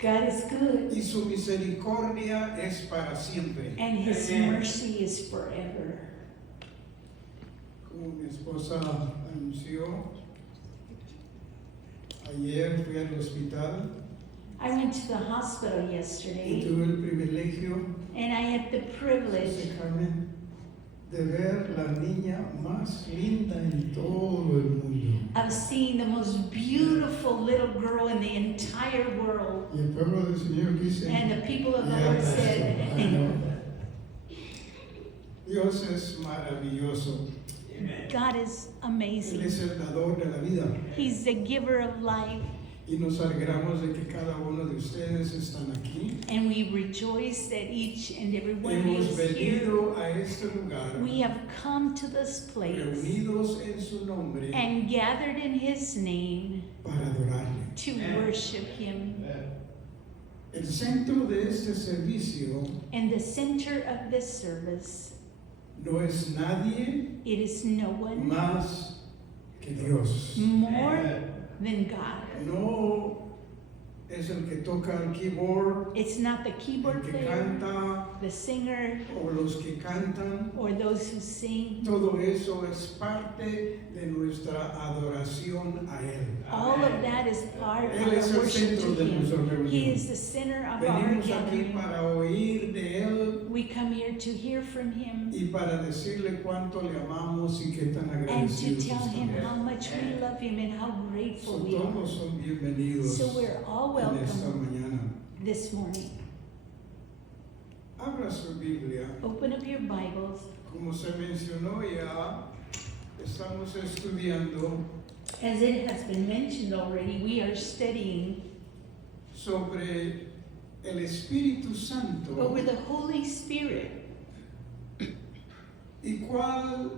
God is good, y su misericordia es para siempre. and His mercy is forever. Como mi esposa anunció, ayer fui al hospital I went to the hospital y yesterday, tuve el privilegio, and I had the privilege José Carmen, de ver la niña más linda en todo el mundo. of seeing the most beautiful little girl in the entire world. Y el pueblo del Señor dice, And the people of the "Ya Lord pasó". said, Dios es maravilloso. God is Él amazing. es el dador de la vida. He's the giver of life. Y nos alegramos de que cada uno de ustedes están aquí. And we rejoice that each and every one of you Hemos is here. venido a este lugar, We have come to this place reunidos en su nombre, and gathered in His name para adorarle. to worship Him. El centro de este servicio And the center of this service, no es nadie it is no one más que Dios. more than God. No es el que toca el keyboard, It's not the el keyboard que player, canta the singer, o los que cantan. or those who sing. Todo eso es parte de nuestra adoración a Él. All of that is part of Él es our el worship centro to de nuestra Him. reunión. He is the center of our Venimos aquí gathering. para oír de Él We come here to hear from Him y para decirle cuánto le amamos y qué tan and to agradecidos tell Him estamos. how much we love Him and how grateful we are. Todos son bienvenidos So we're all en esta welcome mañana. this morning. Abra su Biblia. Open up your Bibles. Como se mencionó ya, estamos estudiando As it has been mentioned already, we are studying sobre el Espíritu Santo over the Holy Spirit y cuál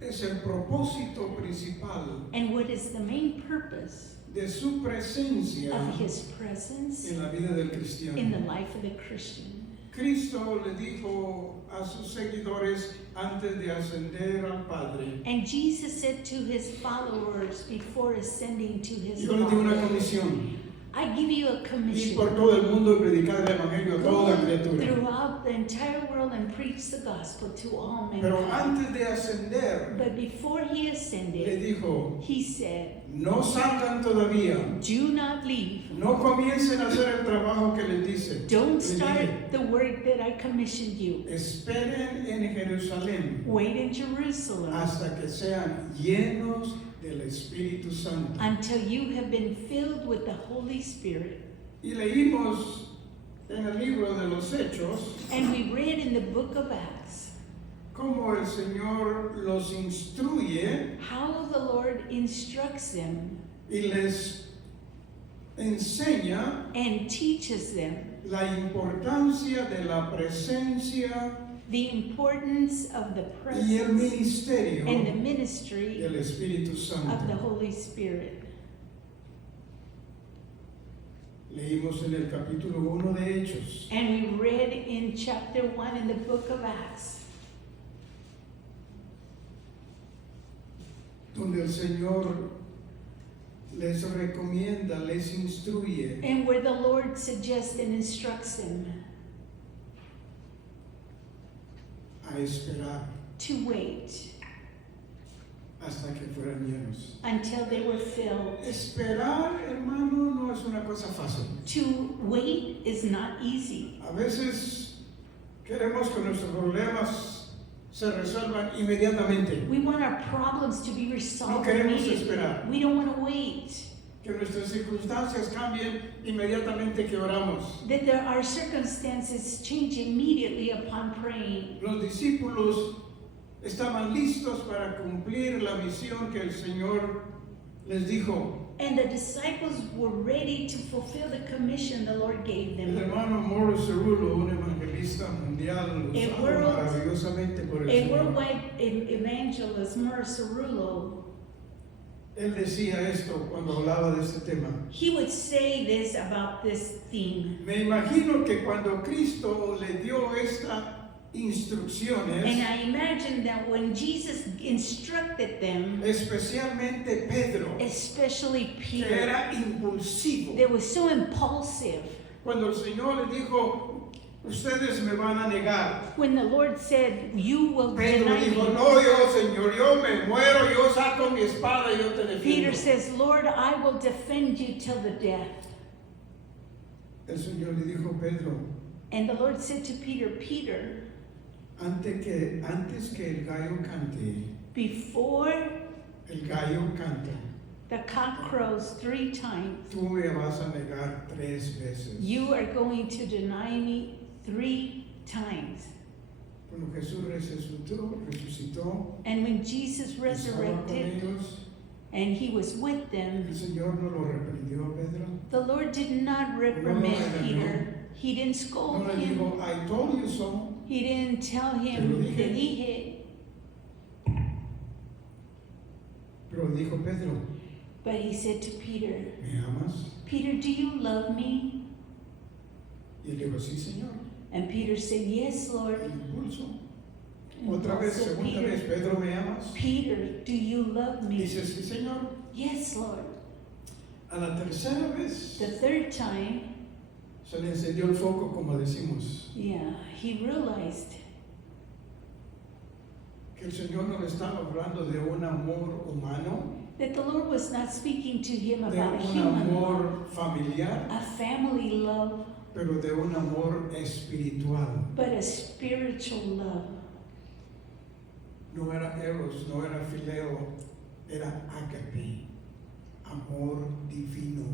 es el propósito principal and what is the main purpose de su presencia of His presence en la vida del in the cristiano. life of the Christian. Cristo le dijo a sus seguidores antes de ascender al Padre, And Jesus said to His followers before ascending to His yo les di una Father, comisión, I give you a ir commission. por todo el mundo y predicar el Evangelio a toda Go criatura. throughout the entire world and preach the gospel to all Pero mankind. antes de ascender, But before He le ascended, dijo, He said, no salgan todavía, do not leave. no comiencen a hacer el trabajo que les dice. Don't Les dije, start the work that I commissioned you. esperen en Jerusalén Wait in Jerusalem hasta que sean llenos del Espíritu Santo. until you have been filled with the Holy Spirit. Y leímos en el libro de los Hechos And we read in the book of Acts cómo el Señor los instruye how the Lord instructs them y les enseña and teaches them la importancia de la presencia the importance of the y el presence ministerio and the ministry del Espíritu of the Santo. Holy Spirit. Leímos en el capítulo 1 de Hechos And we read in chapter 1 in the book of Acts, donde el Señor les recomienda, les instruye and where the Lord suggests and instructs them a esperar to wait hasta que fueran llenos. until they were filled. Esperar, hermano, no es una cosa fácil. To wait is not easy. A veces queremos que nuestros problemas se resuelvan inmediatamente, We want our problems to be No resolved queremos immediately. esperar. We don't want to wait. que nuestras circunstancias cambien inmediatamente que oramos. That there are circumstances change immediately upon praying. Los discípulos estaban listos para cumplir la misión que el Señor les dijo. And the disciples were ready to fulfill the commission the Lord gave El them. hermano Morris Cerullo, un evangelista mundial, usado maravillosamente por el A Señor. worldwide evangelist, Morris Cerullo, Él decía esto cuando hablaba de este tema. he would say this about this theme. Me imagino que cuando Cristo le dio esta instrucciones, And I imagine that when Jesus instructed them, especialmente Pedro, especially que Peter, era impulsivo, they were so impulsive. cuando el Señor le dijo, ustedes me van a negar, When the Lord said, "You will Pedro deny dijo, me," no, yo, Señor, yo me muero, yo saco mi espada y yo te Peter defiendo. says, "Lord, I will defend you till the death." El Señor le dijo, Pedro, And the Lord said to Peter, "Peter, antes que el gallo cante, before el gallo canta, the cock crows 3 times, tú me vas a negar 3 veces. you are going to deny me 3 times." Cuando Jesús resucitó, And when Jesus estaba con resurrected ellos, and he was with them, el Señor no lo reprendió a Pedro. the Lord did not reprimand Peter. He didn't No scold le him. dijo, I told you so. He didn't tell Te lo him dije. that he hid. Pero dijo Pedro, But he said to Peter, ¿me amas? "Peter, do you love me?" Y él dijo, sí, Señor. And Peter said, "Yes, Lord." El impulso. And Otra vez, also segunda vez, Pedro, ¿me amas? Peter, do you love me? Dice, sí, Señor. Yes, Lord. A la tercera vez The 3rd time, se le encendió el foco, como decimos, yeah, he realized que el Señor no le estaba hablando de un amor humano, that the Lord was not speaking to him de about un human love, amor familiar, a family love, pero de un amor espiritual. but a spiritual love. No era eros, no era fileo, era agape, amor divino.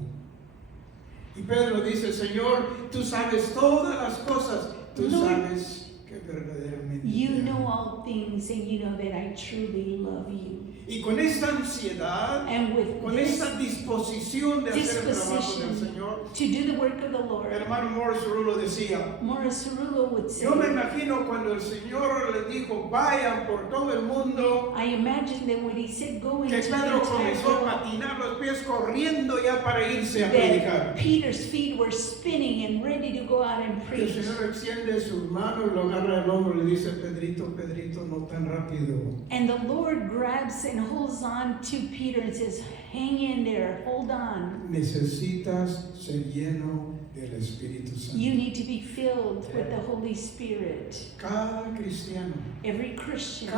Y Pedro dice, Señor, tú sabes todas las cosas, tú Lord, sabes que verdaderamente You te know amo. all things, and you know that I truly love you. Y con esta ansiedad, And with con this esta disposición de hacer el trabajo del disposition Señor, to do the work of the el Lord, hermano Morris Rulo decía, Morris Cerullo would say, yo me imagino cuando el Señor le dijo, vayan por todo el mundo, I imagine that when he said go into que the Pedro entire comenzó a world, patinar los pies corriendo ya para irse a that predicar. Peter's feet were spinning and ready to go out and El preach. Señor extiende sus manos y lo agarra el hombro y le dice, Pedrito, Pedrito, no tan rápido. And the Lord grabs and holds on to Peter and says, hang in there, hold on. Necesitas ser lleno del Espíritu Santo. You need to be filled with the Holy Spirit. Cada cristiano, Every Christian,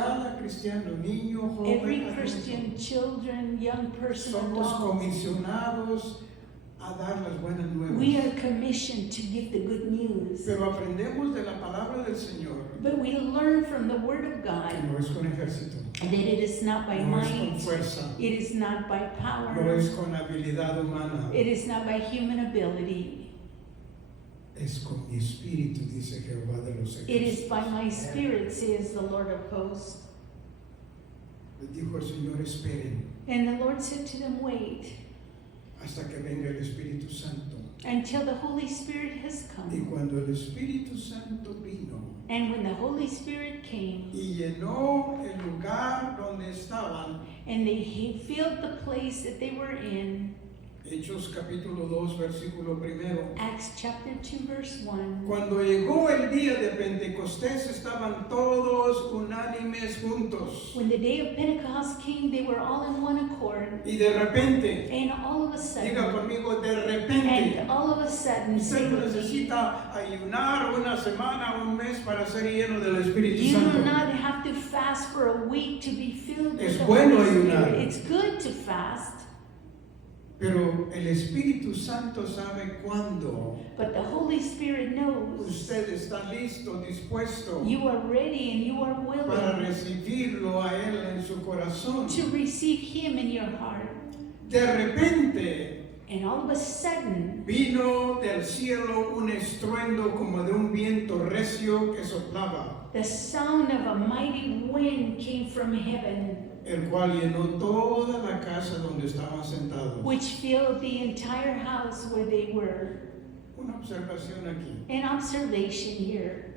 niño, every joven, Christian, children, young person, somos adults, comisionados a dar las buenas nuevas. we are commissioned to give the good news. Pero aprendemos de la palabra del Señor But we learn from the Word of que God no es con ejército, that it is not by no es con might, fuerza, it is not by no power, es con habilidad humana, it is not by human ability. es con mi espíritu, dice Jehová de los It is ejércitos. by my Spirit, says the Lord of hosts. Les dijo el Señor, esperen And the Lord said to them, wait hasta que venga el Espíritu Santo. until the Holy Spirit has Y come. cuando el Espíritu Santo vino And when the Holy Spirit came, y llenó el lugar donde estaban, and they filled the place that they were in, Hechos capítulo 2, versículo 1. Acts chapter 2, verse 1. Cuando llegó el día de Pentecostés estaban todos unánimes juntos. When the day of Pentecost came, they were all in one accord. Y de repente, And all of a diga sudden, conmigo, de repente, and all of a sudden, usted no necesita ayunar una semana, un mes para ser lleno del Espíritu you do Santo. not have to fast for a week to be filled Es with the bueno Holy ayunar. Spirit. It's good to fast, Pero el Espíritu Santo sabe cuándo but the Holy Spirit knows usted está listo, dispuesto you are ready and you are para willing recibirlo a Él en su corazón. to receive Him in your heart. De repente And all of a sudden, vino del cielo un estruendo como de un viento recio que soplaba, the sound of a mighty wind came from heaven, el cual llenó toda la casa donde estaban sentados. which filled the entire house where they were. Una observación aquí. An observation here.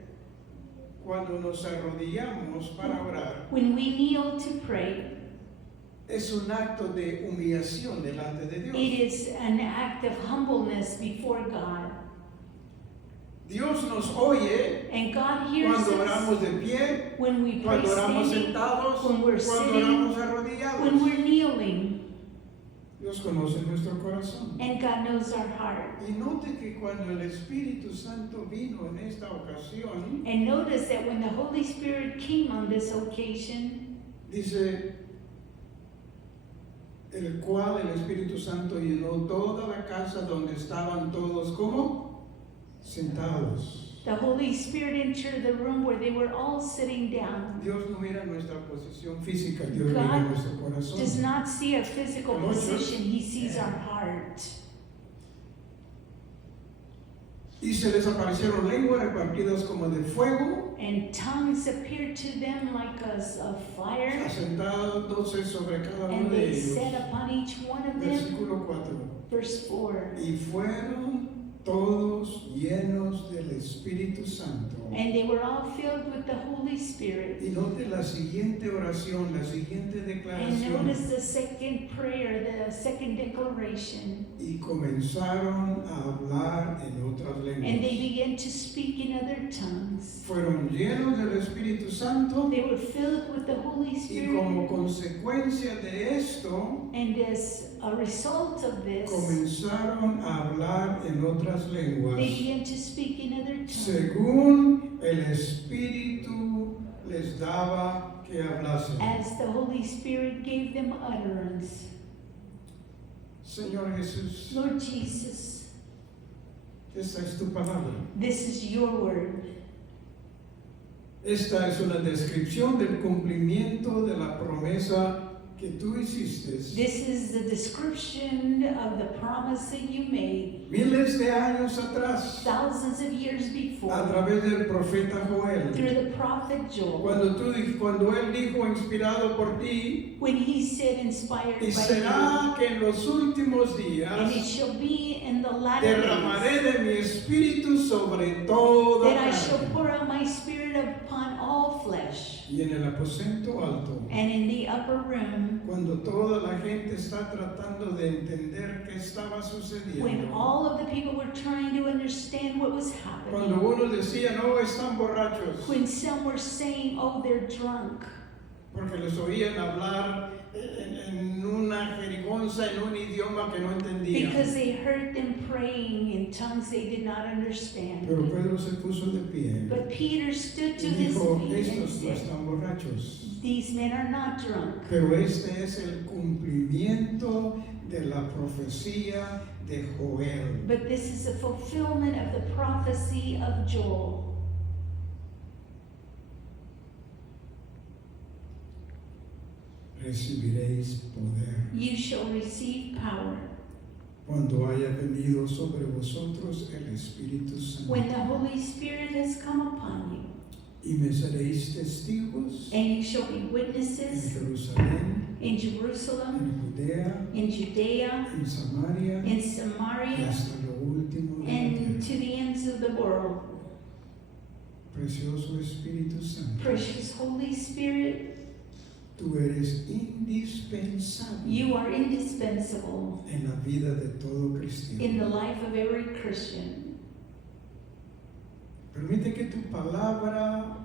Cuando nos arrodillamos para orar, When we kneel to pray, es un acto de humillación delante de Dios. it is an act of humbleness before God. Dios nos oye And God hears cuando us oramos de pie, when we pray cuando oramos standing, sentados, when we're cuando sitting, oramos when arrodillados. we're kneeling. Dios conoce nuestro corazón. And God knows our heart. Y note que cuando el Espíritu Santo vino en esta ocasión, And notice that when the Holy Spirit came on this occasion, dice, el cual el Espíritu Santo llenó toda la casa donde estaban todos, ¿cómo? Sentados. the Holy Spirit entered the room where they were all sitting down. Dios no mira nuestra posición física, Dios God mira nuestro corazón. Does not see our physical Muchos- position, He sees our heart. Y se les aparecieron lenguas repartidas como de fuego, And tongues appeared to them like a fire, asentándose sobre cada uno and de they ellos. sat upon each one of them. Versículo 4. Verse 4. Y fueron todos llenos del Espíritu Santo. And they were all filled with the Holy Spirit. Y note la siguiente oración, la siguiente And declaración. notice the second prayer, the second declaration. Y comenzaron a hablar en otras And they lenguas. began to speak in other tongues. Fueron llenos del Espíritu Santo They were filled with the Holy y como Spirit. consecuencia de esto, And as a result of this, comenzaron a hablar en otras lenguas, they began to speak in other tongues. según el Espíritu les daba que hablasen. As the Holy Spirit gave them utterance. Señor Jesús, Lord Jesus, esta es tu palabra. this is your word. Esta es una descripción del cumplimiento de la promesa que tú hiciste This is the description of the promise that you made miles de años atrás thousands of years a before través del profeta Joel. through the prophet Joel. Cuando él dijo inspirado por ti, When he said, inspired y by será que en los últimos you, and it días shall be in the latter derramaré days de mi espíritu sobre toda that I shall carne. pour out my spirit upon all flesh. Y en el aposento alto, And in the upper room, cuando toda la gente está tratando de entender qué estaba when sucediendo, all of the people were trying to understand what was cuando happening, uno decía, no, están borrachos, when some were saying, oh, they're drunk, porque les oían hablar en una jerigonza, en un idioma que no entendían. because they heard them praying in tongues they did not understand. Pero Pedro se puso de pie But Peter stood y to his dijo, feet and estos no said, están borrachos, these men are not drunk. pero este es el cumplimiento de la profecía de Joel. But this is a fulfillment of the prophecy of Joel. Recibiréis poder You shall receive power cuando haya venido sobre vosotros el Espíritu Santo. when the Holy Spirit has come upon you, Y me seréis testigos and you shall be en witnesses Jerusalén, in Jerusalem, en Judea, in Judea, en Samaria in y Samaria, hasta lo último de la and to tierra. the ends of the world. Precioso Espíritu Santo, Precious Holy Spirit, tú eres indispensable you are indispensable en la vida de todo in cristiano. the life of every Christian. Permite que tu palabra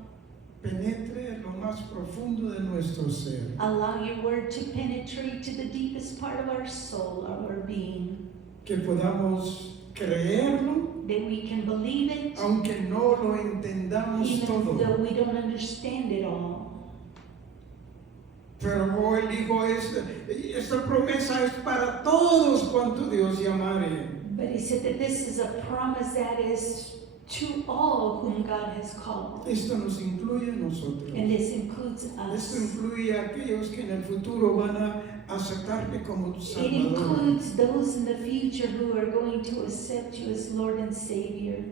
penetre en lo más profundo de nuestro ser. Allow your word to penetrate to the deepest part of our soul, of our being, Que podamos creerlo, that we can believe it, aunque no lo entendamos even todo. though we don't understand it all. Pero Joel dijo, esta promesa es para todos cuanto Dios llamare. But he said that this is a promise that is to all whom God has called. Esto nos incluye a nosotros. And this includes Esto us. incluye a aquellos que en el futuro van a aceptarte como It Salvador. includes those in the future who are going to accept you as Lord and Savior.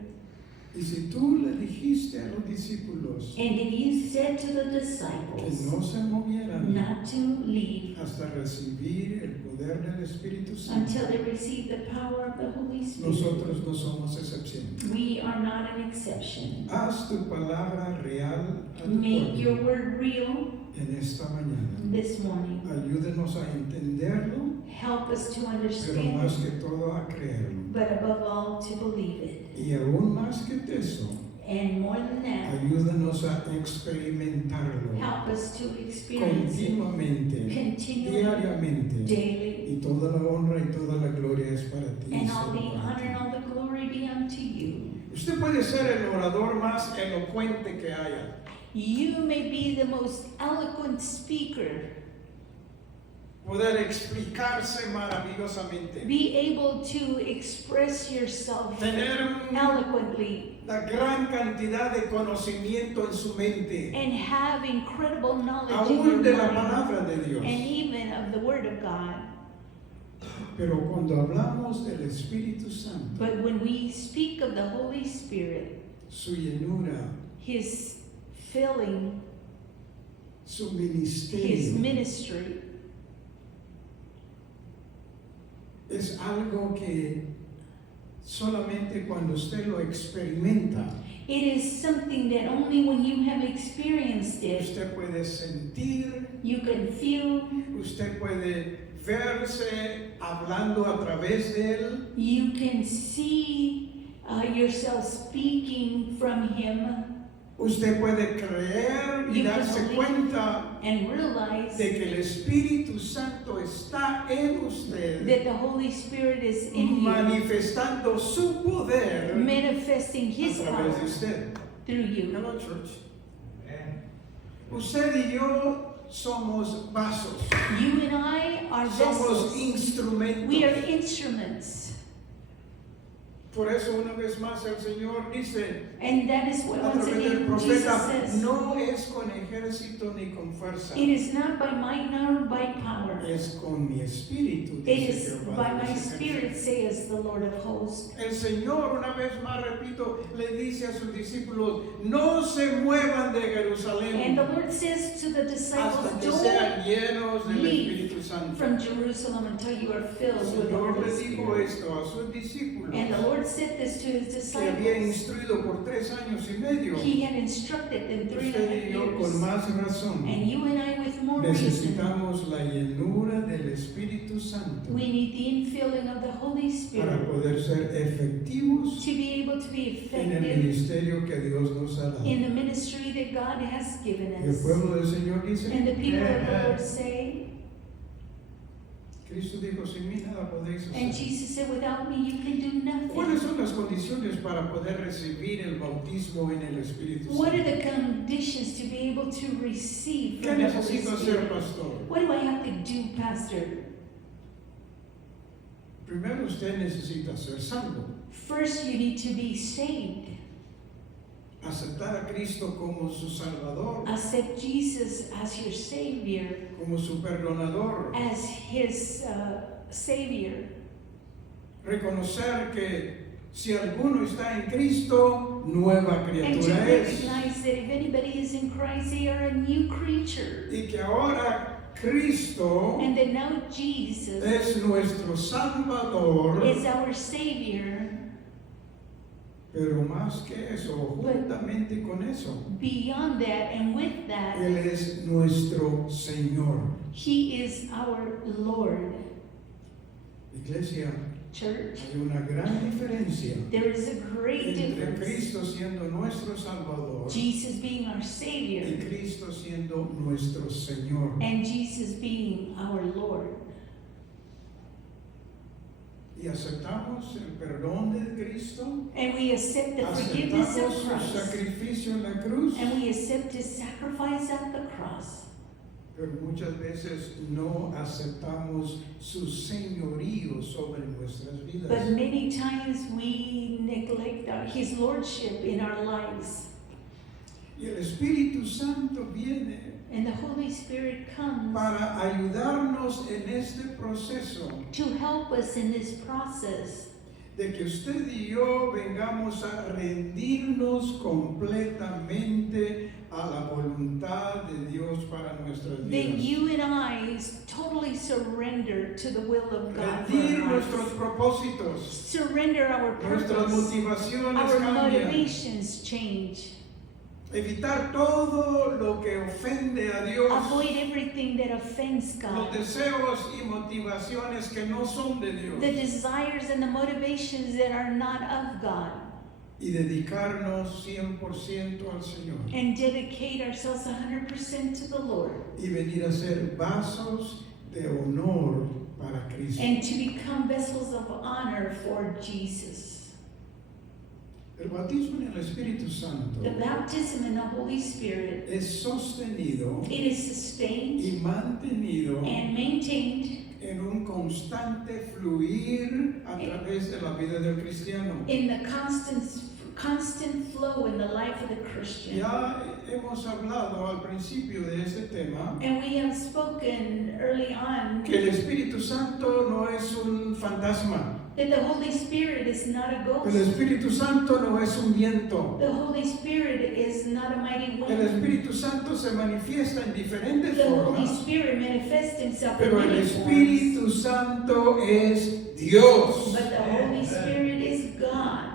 Y si tú le dijiste a los discípulos And if you said to the que disciples no se movieran not to leave hasta recibir el poder del Espíritu Santo, until they receive the power of the Holy Spirit, nosotros no somos excepción. we are not an exception. Haz tu palabra real a tu Make your pueblo word real en esta mañana. this morning. Ayúdenos a entenderlo Help us to pero understand más it, que todo a creerlo. but above all to believe it. Y aún más que eso, And more than that, ayúdanos a experimentarlo help us to experience it continuamente, continually, diariamente. daily, Y toda la honra y toda la gloria es para ti. and all solo the para honor ti. and all the glory be unto you. Usted puede ser el orador más elocuente que haya. You may be the most eloquent speaker, Poder explicarse maravillosamente. be able to express yourself Tener eloquently, la gran cantidad de conocimiento en su mente. and have incredible knowledge in Aún de your la mind, palabra de and Dios. even of the Word of God. Pero cuando hablamos del Espíritu Santo, But when we speak of the Holy Spirit, su llenura, His filling, su His ministerio, ministry, es algo que solamente cuando usted lo experimenta, it is something that only when you have experienced it, usted puede sentir, you can feel, usted puede verse hablando a través de él, you can see yourself speaking from Him, usted puede creer y You can darse believe. cuenta and realize de que el Espíritu Santo está en usted, that the Holy Spirit is in you, manifestando su poder manifesting a His través power de usted. through you. Hello, church. Usted y yo somos vasos, You and I are somos vessels. instrumentos. We are instruments. Por eso una vez más el Señor dice And that is what a once través del again Jesus profeta, says. no es con ejército ni con fuerza, It is not by might nor by power. es con mi espíritu, It dice is Jehová by de my los spirit, ejércitos. says the Lord of hosts. El Señor, una vez más repito, le dice a sus discípulos, no se muevan de Jerusalén And the Lord says to the hasta disciples, que don't sean llenos del leave Espíritu Santo. from Jerusalem until you are El filled with the Señor Holy le dijo Spirit. esto a sus discípulos And the Lord said this to His que había disciples. instruido por 3 años y medio. He had instructed them 3.5 Usted y yo con years. más razón And you and I with more reason. necesitamos la llenura del Espíritu Santo We need the infilling of the Holy para Spirit poder ser efectivos to be able to be en el effective ministerio que Dios nos ha dado. in the ministry that God has given Y el us. pueblo del Señor dice, And the people of the Lord say, Cristo dijo, sin mí nada podéis and hacer. Jesus said, without me you can do ¿Cuáles nothing. son las condiciones para poder recibir el bautismo en el Espíritu What are Santo? the conditions to be able to receive ¿Qué from the Holy necesito hacer, Spirit? pastor? What do I have to do, Pastor? Primero usted necesita ser salvo, First, you need to be saved. aceptar a Cristo como su Salvador, Accept Jesus as your Savior, como su perdonador, as His Savior. reconocer que si alguno está en Cristo, nueva And to criatura es, recognize that if anybody is in Christ, they are a new creature. y que ahora Cristo And that now Jesus es nuestro Salvador, is our Savior. pero más que eso, juntamente con eso, Beyond that and with that, Él es nuestro Señor. He is our Lord. Iglesia, Church, hay una gran diferencia there is a great entre difference. Cristo siendo nuestro Salvador Jesus being our y Savior Cristo siendo nuestro Señor. and Jesus being our Lord. Y aceptamos el perdón de Cristo, And we accept the forgiveness aceptamos of su Christ. sacrificio en la cruz, And we accept His sacrifice at the cross. pero muchas veces no aceptamos su señorío sobre nuestras But vidas. many times we neglect His Lordship in our lives. Y el Espíritu Santo viene And the Holy Spirit comes para ayudarnos en este proceso to help us in this process. de que usted y yo vengamos a rendirnos completamente a la voluntad de Dios para nuestras That vidas. you and I totally surrender to the will of God for Rendir our nuestros lives. propósitos, Surrender our nuestras purpose. motivaciones Our cambian. motivations change. Evitar todo lo que ofende a Dios. Avoid everything that offends Los God. deseos y motivaciones que no son de Dios. The desires and the motivations that are not of God. Y dedicarnos 100% al Señor. And dedicate ourselves 100% to the Lord. Y venir a ser vasos de honor para Cristo. And to become vessels of honor for Jesus. El bautismo en el Espíritu Santo The baptism in the Holy Spirit, es sostenido it is sustained y mantenido and maintained en un constante fluir a través de la vida del cristiano. in the constant flow in the life of the Christian. Ya hemos hablado al principio de este tema And we have spoken early on que el Espíritu Santo no es un fantasma. that the Holy Spirit is not a El ghost. Espíritu Santo no es un viento. The Holy Spirit is not a mighty El wind. Espíritu Santo se manifiesta en diferentes The Holy formas, Spirit manifests himself in pero el many forms. Espíritu Santo es Dios. But the Holy Spirit is God.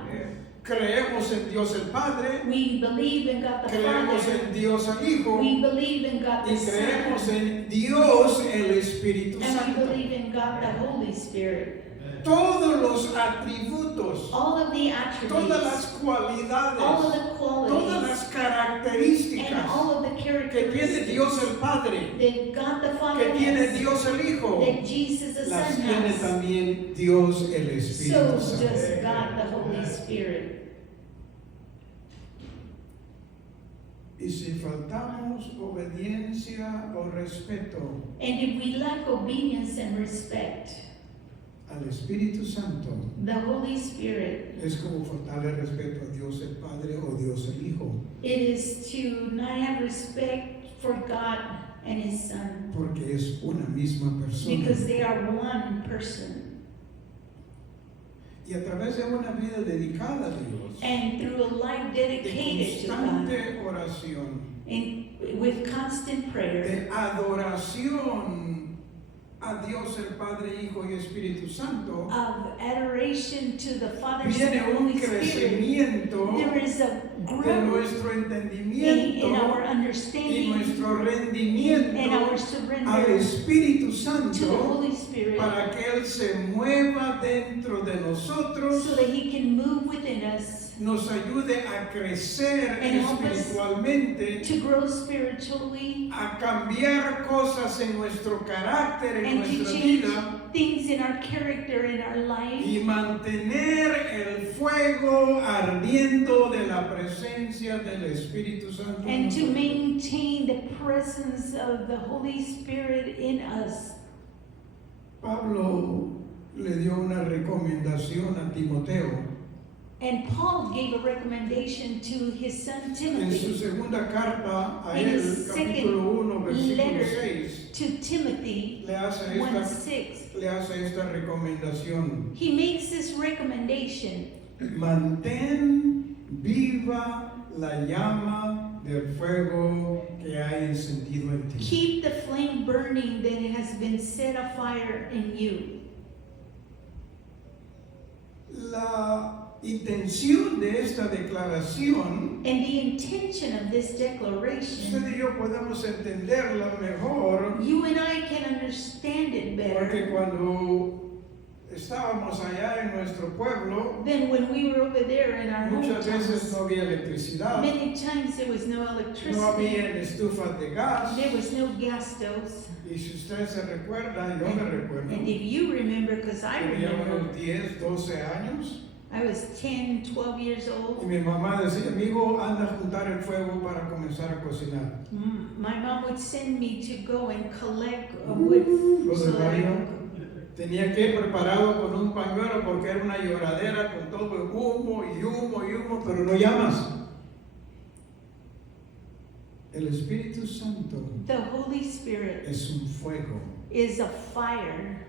Creemos en Dios el Padre, We believe in God the creemos Father. en Dios el Hijo We believe in God y the creemos Son. en Dios el Espíritu And we Santo. believe in God the Holy Spirit. Todos los atributos, All of the todas las attributes, cualidades, all of the todas qualities, las and características all of the que tiene characteristics Dios el Padre, that God the que Father tiene has, Dios el Hijo, that Jesus the las Son tiene has, también Dios el so Espíritu does Santo. God the Holy Spirit. Y si faltamos obediencia o respeto And if we lack obedience and respect, al Espíritu Santo, the Holy Spirit, es como faltarle respeto a Dios el Padre o Dios el Hijo, it is to not have respect for God and His Son, porque es una misma persona. because they are one person. Y a través de una vida dedicada a Dios, And through a life de dedicated to God, constante oración, with constant prayer, de adoración a Dios el Padre, Hijo y Espíritu Santo, of adoration to the Father, Son, viene and un Holy Spirit, crecimiento there is a de growth nuestro in entendimiento our y understanding nuestro and rendimiento our al surrender Espíritu to the Santo Holy Spirit, para que Él se mueva dentro de nosotros, so that He can move within us nos ayude a crecer And help us espiritualmente, to grow spiritually a cambiar cosas en nuestro carácter, en and to nuestra change vida things in our character, in our y life, mantener el fuego ardiendo de la presencia del Espíritu Santo. en and to nosotros. maintain the presence of the Holy Spirit in us. Pablo le dio una recomendación a Timoteo And Paul gave a recommendation to his son en su Timothy, segunda carta a In él, his capítulo 1, versículo letter 6, to Timothy le hace 1:6. esta recomendación. He makes this recommendation: Mantén viva la llama del fuego que hay encendido en ti. keep the flame burning that has been set afire in you. La intención de esta declaración, And the intention of this declaration, usted y yo podemos entenderla mejor you and I can understand it porque better cuando estábamos allá en nuestro pueblo, than when we were over there in our muchas veces hometowns. no había electricidad, Many times there was no no electricity, había estufas de gas. there was no gas stoves. Y si usted se recuerda, yo me recuerdo, And if you remember, because I tenía remember, unos 10, 12 años, I was 10, 12 years y old. mi mamá decía, amigo, anda a juntar el fuego para comenzar a cocinar. My mom would send me to go and collect wood Lo so de that I María. could. Tenía que ir preparado con un pañuelo porque era una lloradera con todo el humo y humo y humo, pero no llamas. El Espíritu Santo The Holy Spirit es un fuego is a fire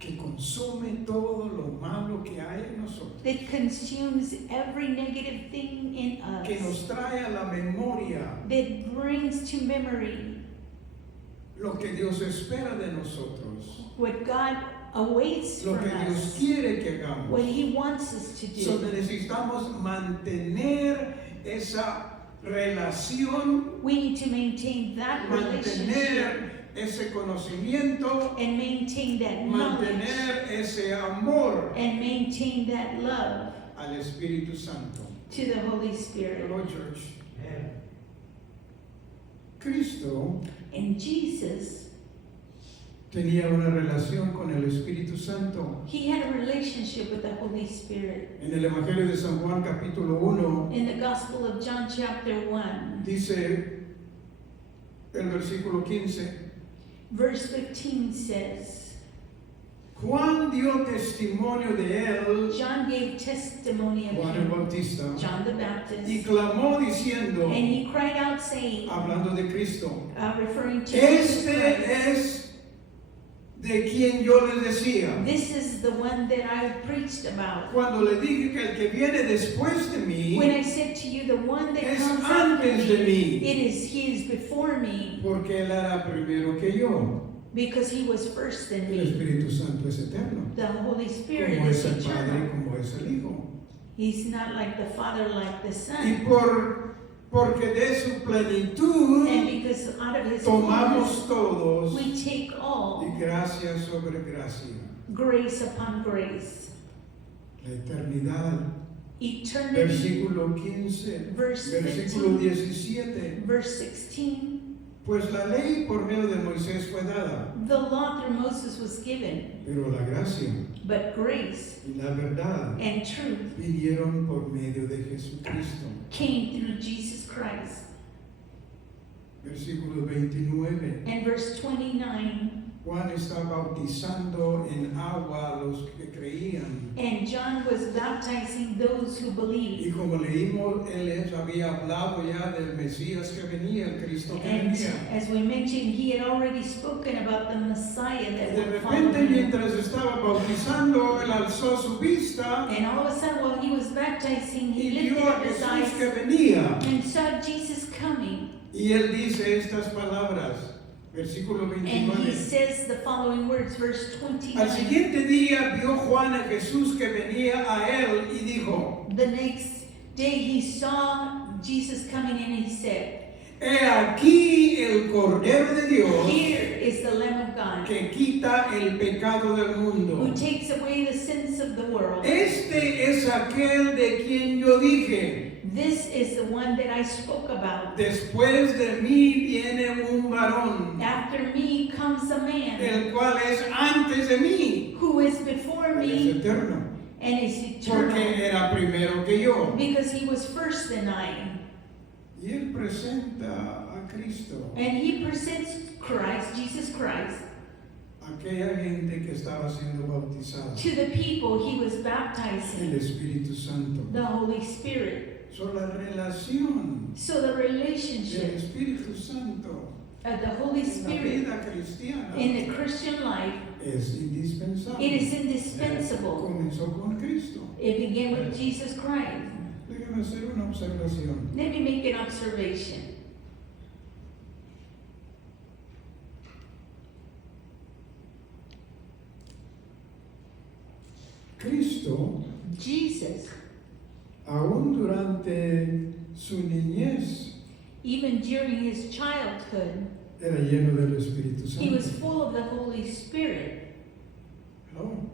que consume todo lo malo que hay en nosotros, that consumes every negative thing in que nos us, trae a la memoria that brings to memory lo que Dios espera de nosotros, what God awaits lo from que Dios us, quiere que hagamos. what He wants us to So, do. necesitamos mantener esa relación, We need to maintain that relationship mantener ese conocimiento, and maintain that knowledge mantener ese amor and maintain that love al Espíritu Santo. to the Holy Spirit. Hello, church. Cristo And Jesus, tenía una relación con el Espíritu Santo. he had a relationship with the Holy Spirit. En el Evangelio de San Juan capítulo 1 In the Gospel of John chapter 1, dice el versículo 15, verse 15 says, Juan dio testimonio de él, John gave testimony of Juan el him, Bautista, John the y Baptist, clamó diciendo, and he cried out saying, hablando de Cristo, referring to Jesus este Christ, es de quien yo les decía, this is the one that I preached about. cuando le dije que el que viene después de mí, When I said to you, the one that es comes after antes de me, mí, it is he is before me, porque él era primero que yo. because he was first than El me. Espíritu Santo es eterno, The Holy Spirit como is es el Padre, eternal. como es el Hijo. He's not like the Father, like the Y Son. porque de su plenitud And because out of his fullness, tomamos todos we take all y gracia sobre gracia. grace upon grace. La eternidad, Eternity, versículo 15, verse versículo 15, 17. verse 16. Pues la ley por medio de Moisés fue dada, The law through Moses was given, pero la gracia but grace y la verdad and truth vinieron por medio de Jesucristo. came through Jesus Christ. Versículo 29. And verse 29, Juan está bautizando en agua a los que creían. and John was baptizing those who Y believed. como leímos, él había hablado ya del Mesías que venía, el Cristo que And venía. as we mentioned, he had already spoken about the Messiah that De would follow repente, him. mientras estaba bautizando, él alzó su vista And all of a sudden, while he was baptizing, y he lifted vio a up his Jesús eyes que venía. and saw Jesus coming. Y él dice estas palabras, versículo And he 29. says the following words, verse Al 29. siguiente día vio Juan a Jesús que venía a él y dijo, The next day he saw Jesus coming and he said, he aquí el Cordero de Dios here is the Lamb of God que quita el pecado del who mundo. takes away the sins of the world. Este es aquel de quien yo dije, This is the one that I spoke about. después de mí viene un varón, After me comes a man el cual es antes de mí. who is before Él es me eterno, and is porque eternal, era primero que yo. because he was first than I. Y él presenta a Cristo, And he presents Christ, Jesus Christ, aquella gente que estaba siendo bautizada, to the people he was el baptizing, Espíritu Santo. the Holy Spirit. So, la relación So the del relationship Espíritu Santo of the Holy en la Spirit vida cristiana in the Christian life, es indispensable. it is indispensable. Comenzó con Cristo. It began with Jesus Christ. Déjame hacer una observación. Let me make an observation. Cristo, Jesus, aún durante su niñez, even during his childhood, era lleno del Espíritu he was Santo. full of the Holy Spirit. Hello.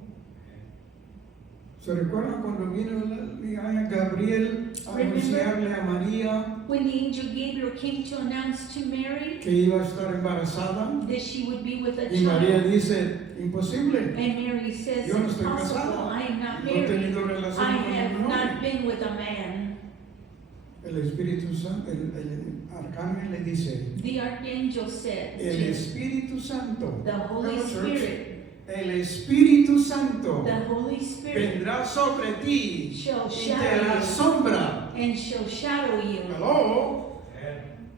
¿Se recuerdan cuando vino el ángel Gabriel a anunciarle a María When the angel Gabriel came to announce to Mary que iba a estar embarazada? that she would be with a Y María child, dice, imposible. and Mary says, Yo no estoy impossible, casada. I am not No he married, tenido relación I con have ningún not hombre. been with a man. El Espíritu Santo, el arcángel le dice, The archangel said, el Espíritu Santo, the Holy Hello, church. Spirit, el Espíritu Santo the Holy Spirit vendrá sobre ti shall y te shadow hará you sombra. and shall shadow you. Hello.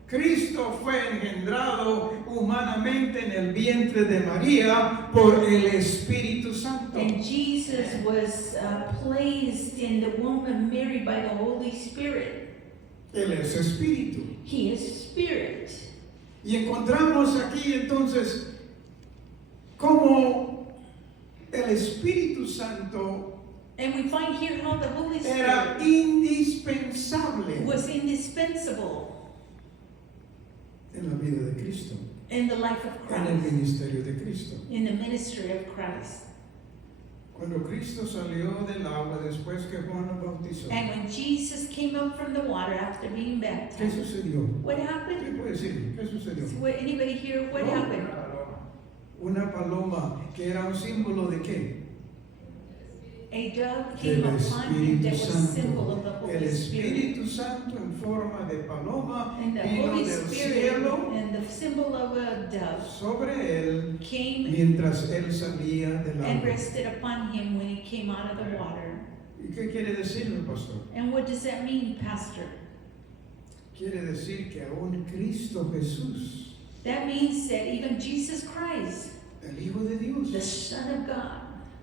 Cristo fue engendrado humanamente en el vientre de María por el Espíritu Santo. And Jesus was placed in the womb of Mary by the Holy Spirit. Él es Espíritu. He is Spirit. Y encontramos aquí entonces cómo el Espíritu Santo And we find here how the Holy era Spirit indispensable was indispensable en la vida de Cristo, in the life of en el Christ, ministerio de Cristo. in the ministry of Christ. Cuando Cristo salió del agua después que Juan lo bautizó, And when Jesus came up from the water after being ¿qué baptized, sucedió? what ¿Qué happened? puede decir? ¿Qué sucedió? Anybody here? What No. happened? Una paloma que era un símbolo de qué? A dove Del came upon him that Espíritu was symbol Santo. of the El Holy Spirit. Espíritu Santo en forma de paloma And the vino Holy del Spirit cielo and the symbol of a dove sobre él came mientras él salía del and agua. rested upon him when he came out of the water. ¿Y qué quiere decir el pastor? And what does that mean, Pastor? Quiere decir que aún Cristo Jesús, That means that even Jesus Christ, el Hijo de Dios, the Son of God,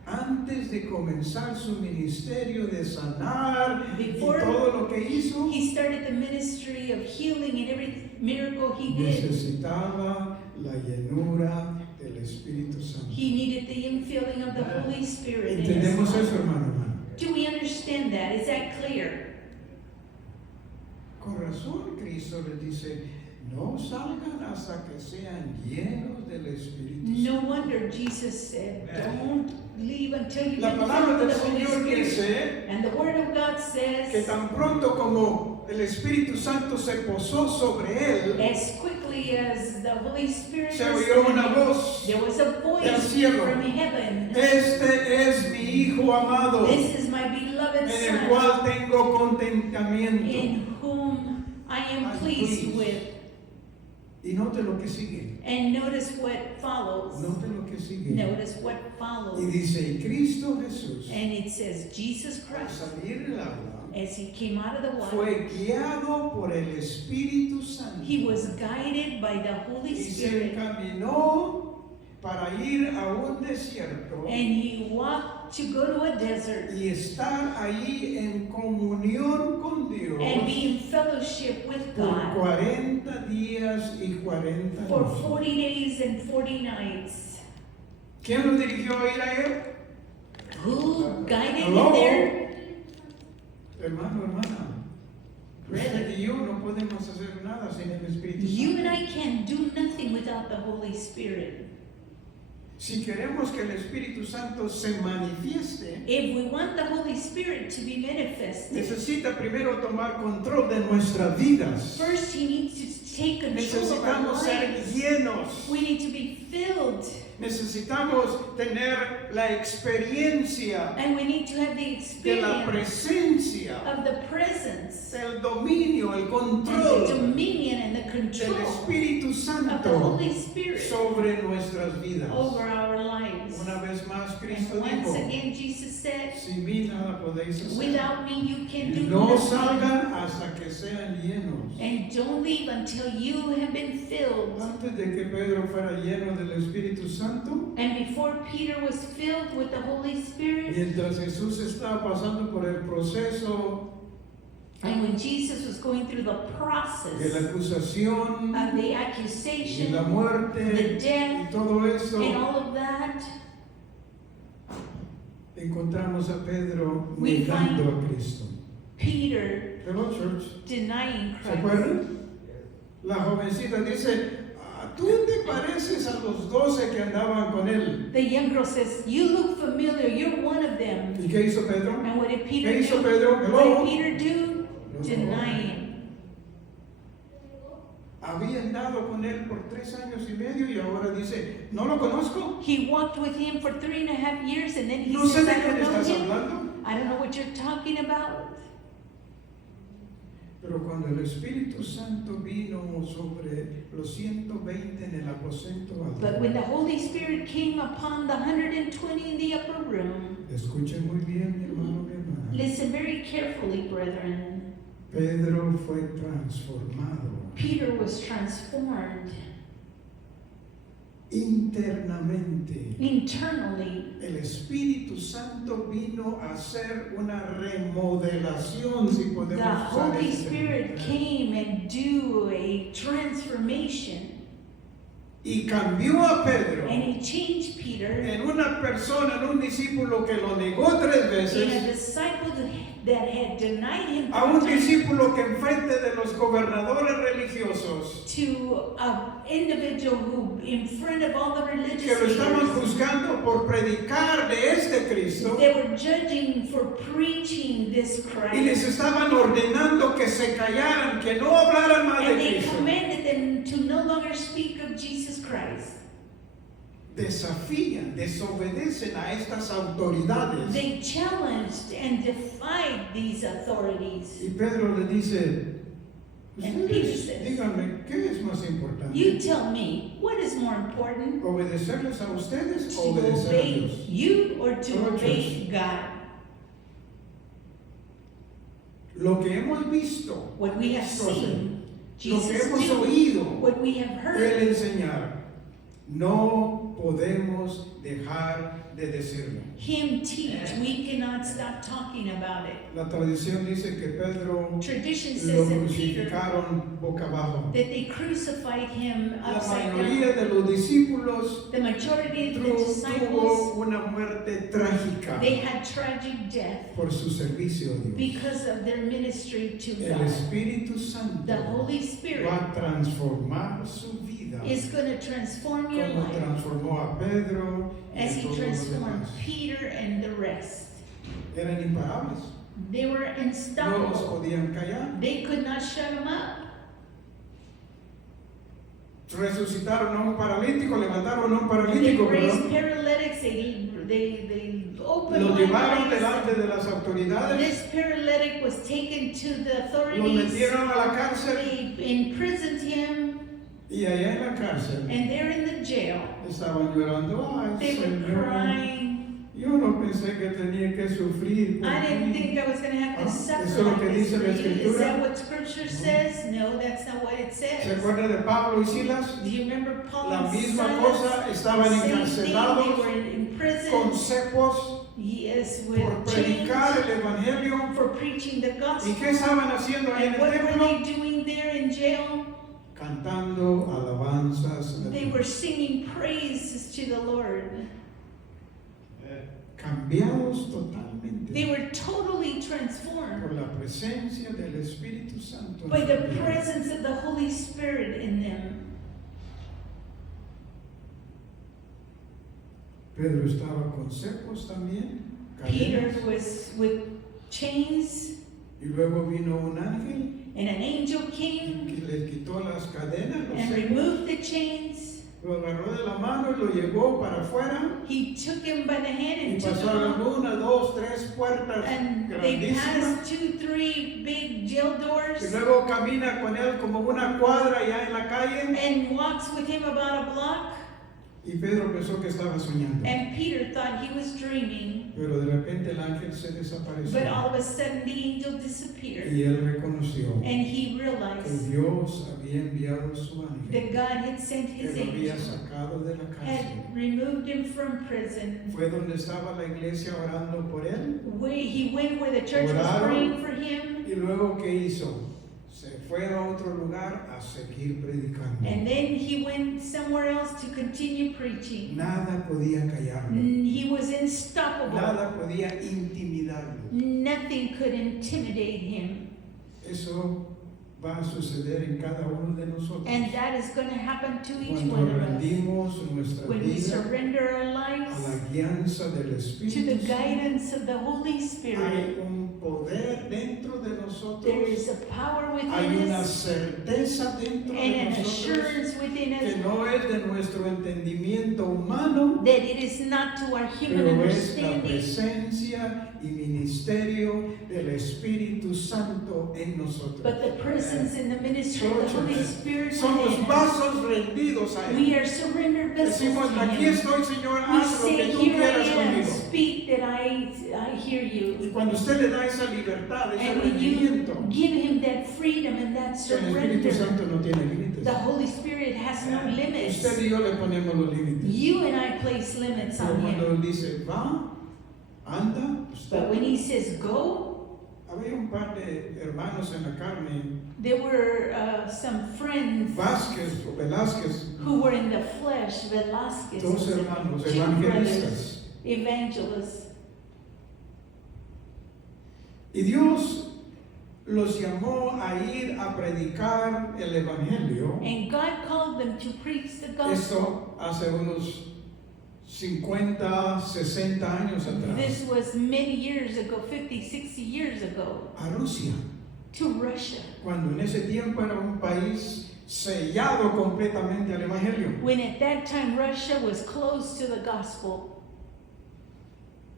antes de comenzar su ministerio de sanar y Before todo lo que hizo, he started the ministry of healing and every miracle he did. necesitaba la llenura del Espíritu Santo. He needed the infilling of the Holy Spirit in his ¿Entendemos life. eso, hermano? Do we understand that? Is that clear? Con razón Cristo le dice, no salgan hasta que sean llenos del Espíritu No Santo. wonder Jesus said, don't leave until you've La been palabra filled del with the Holy Señor Spirit. dice And the Word of God que says, tan pronto como el Espíritu Santo se posó sobre él, as quickly as the Holy Spirit se was oyó una coming, voz there was a del voice cielo. from heaven. Este es mi Hijo amado, This is my beloved en el Son, cual tengo contentamiento. in whom I am I'm pleased pleased. with. Y note lo que sigue. And notice what follows. Note lo que sigue. Notice what Y follows. dice, y Cristo Jesús, And it says, Jesus al Christ, salir del agua, as he came out of the water, fue guiado por el Espíritu Santo he was guided by the Holy y se Spirit. encaminó para ir a un desierto And he walked to go to a desert y estar ahí en comunión con Dios and be in fellowship with por God 40 días y 40 for noches. 40 days and 40 nights. ¿Quién lo dirigió a ir a él? Who guided Hello? him there? Hermano, hermana. Brother. Usted y yo no podemos hacer nada sin el Espíritu You Santo. and I can do nothing without the Holy Spirit. Si queremos que el Espíritu Santo se manifieste, If we want the Holy Spirit to be manifested, necesita primero tomar control de nuestras vidas. first he needs to take control of our Necesitamos ser lives. llenos. We need to be filled, Necesitamos tener la experiencia and we need to have the de la experience presencia, of the presence, del dominio, el and the control dominion, and the del control Espíritu of the Santo Holy Spirit sobre nuestras vidas. over our lives. Una vez más, Cristo And once dijo, again, Jesus said, sin mí nada podéis hacer. without me you can do No nothing. salgan hasta que sean llenos. And don't leave until you have been filled. Antes de que Pedro fuera lleno del Espíritu Santo, And before Peter was filled with the Holy Spirit, mientras Jesús estaba pasando por el proceso and when Jesus was going through the de la process acusación of the y accusation, la muerte the death, y todo eso, and all of that, encontramos a Pedro We negando find- a Cristo. Peter Hello, church. denying ¿Se Christ. acuerdan? La jovencita dice, tú te pareces a los 12 que andaban con él. The young girl says, you look familiar, you're one of them. ¿Y qué hizo Pedro? And what did Peter ¿Qué hizo do? Pedro? What Hello. did Peter do? No. Deny him. Había andado con él por 3 años y medio y ahora dice, no lo conozco. He walked with him for 3.5 years, and then he No sé says, de I quién don't know estás him. hablando. I don't know what you're talking about. Pero cuando el Espíritu Santo vino sobre los 120 en el aposento But when alto, the Holy Spirit came upon the 120 in the upper room, escuchen muy bien, mi hermano, mi hermana. listen very carefully, brethren. Pedro fue transformado Peter was transformed internamente. internally. El Espíritu Santo vino a hacer una remodelación, si The podemos usar Holy ese Spirit término. came and do a transformation, Y cambió a Pedro and he changed Peter en una persona, en un discípulo que lo negó 3 in a veces, disciple that had denied him A un 3 times, discípulo que enfrente de los gobernadores religiosos to an individual who, in front of all the religious que lo estaban leaders, juzgando por predicar de este Cristo they were judging for preaching this y les Christ. estaban ordenando que se callaran, que no hablaran más de And they Cristo. commanded them to no longer speak of Jesus Christ. Desafían, desobedecen a estas autoridades. They challenged and defied these authorities. Y Pedro le dice, And Peter ustedes says, díganme, ¿qué es más importante? you tell me, what is more important? ¿Obedecerles a ustedes To o obedecer a obey Dios? you or to Oh, obey God? Lo que hemos visto, What we have Cristo hacer, seen lo que Jesus hemos do, oído, what we have Él heard, enseñar, no podemos dejar de decirlo. Him teach. We cannot stop talking about it. La tradición dice que Pedro Tradition lo says in Peter crucificaron boca abajo. that they crucified him La upside mayoría down. de los discípulos The majority of the tuvo disciples, una muerte trágica they had tragic death por su servicio a Dios. because of their ministry to El God. Espíritu Santo The Holy va Spirit a transformar su vida is going to transform your como life transformó a Pedro y a as He todos los transformed demás. Peter and the rest. Eran imparables, They were no los unstoppable. podían callar. They could not shut him up. Resucitaron a un paralítico, levantaron a un They paralítico, raised ¿verdad? paralytics. They opened Lo llevaron blind delante eyes. de las autoridades, This paralytic was taken to the lo authorities. metieron a la cárcel They imprisoned him, y allá en la cárcel and there in the jail, estaban llorando. Ay, they were Señor, crying. yo no pensé que tenía que sufrir por I didn't ti. think I was going to have to Ah, suffer ¿eso es lo like que this. dice la Really? Is Escritura? that what Scripture says? No, that's not what it ¿Se says. acuerda de Pablo y Silas? Do you remember Paul La and misma Silas? cosa, estaban Same thing, encarcelados they were in prison. con cepos Yes, por with predicar chains el Evangelio. for preaching the ¿Y gospel. qué estaban haciendo ahí en And el what were templo? they doing there in jail? Cantando alabanzas a They Dios. were singing praises to the Lord. Cambiados totalmente They were totally por transformed la presencia del Espíritu Santo. en by su the vida. presence of the Holy Spirit in them. Pedro estaba con cepos también, Peter cadenas, was with chains, y luego vino un ángel and an angel came que le quitó las cadenas, los and cepos, removed the chains. lo agarró de la mano y lo llevó para afuera He took him by the hand y and took him pasaron out. 1, 2, 3 puertas And they grandísimas. passed 2, 3 big jail Y doors luego camina con él como una cuadra ya en la calle. and walks with him about a block. Y Pedro pensó que estaba soñando. And Peter thought he was dreaming, Pero de repente el ángel se desapareció. but all of a sudden the angel disappeared. Y él reconoció And he que realized Dios había enviado su ángel. that God had sent Que his lo había angel, sacado de la had cárcel. removed him from prison. Fue donde estaba la iglesia orando por él. He went where the church was Oraron. praying for him. Y luego, ¿qué hizo? Se fue a otro lugar a seguir predicando. And then he went somewhere else to continue preaching. Nada podía callarlo. He was unstoppable. Nada podía intimidarlo. Nothing could intimidate him. Eso va a suceder en cada uno de nosotros. And that is going to happen to each Cuando one of us. rendimos nuestra When we vida surrender our a lives la guianza del to Espíritu the Santo, guidance of the Holy Spirit, hay un poder dentro de nosotros, there is a power hay within una us certeza dentro and de an nosotros assurance within que us no es de nuestro entendimiento humano, that it is not to our human pero es la understanding, presencia y ministerio del Espíritu Santo en nosotros. but the presence and the ministry of the Holy Spirit Somos within us. vasos rendidos a Él. We are surrendered vessels Decimos, to aquí Him. estoy, Señor, We haz lo say, que tú here quieras I am, conmigo. speak that I hear you. Y cuando usted le da esa libertad, ese And when rendimiento, you give Him that freedom and that el Espíritu surrender, Santo no tiene límites. the Holy Spirit has no limits. Usted y yo le ponemos los límites. You and I place limits Pero on cuando Him. Él dice, va, anda, But usted. when He says go, Había un par de hermanos en la carne, there were some friends Vázquez o Velázquez, who were in the flesh, Velasquez, dos was it? hermanos Two brothers, evangelistas. evangelists. Y Dios los llamó a ir a predicar el Evangelio. And God called them to preach the gospel. Esto hace unos 50, 60 años atrás. This was many years ago, 50, 60 years ago, A Rusia. to Russia. Cuando en ese tiempo era un país sellado completamente al Evangelio. When at that time Russia was closed to the gospel.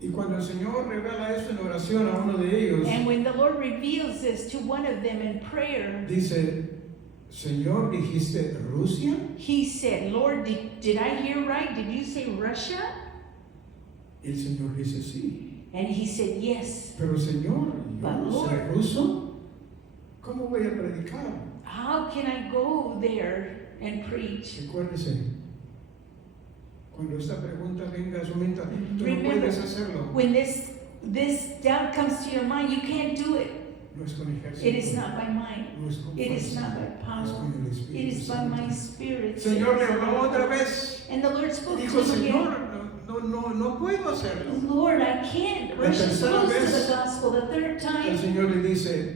Y cuando el Señor revela eso en oración a uno de ellos, And when the Lord reveals this to one of them in prayer, dice, Señor, ¿dijiste Rusia? he said, Lord, did I hear right? Did you say Russia? Y el Señor dice, sí. And he said, yes. Pero Señor, yo But no sé Lord, ruso. ¿Cómo voy a predicar? how can I go there and preach? Recuérdese, cuando esta pregunta venga a su mente, tú no Remember, puedes hacerlo. when this doubt comes to your mind, you can't do it. No es con ejército. It is not by might. No es con It is fuerza, not by es power. con el It Espíritu is by Santo. my spirit. Señor le says the habló Lord. otra vez. And the Lord spoke Dijo, to him Señor, again. no puedo hacerlo. Lord, I can't. La Russia's tercera close to vez, the gospel. The third El time, Señor le dice,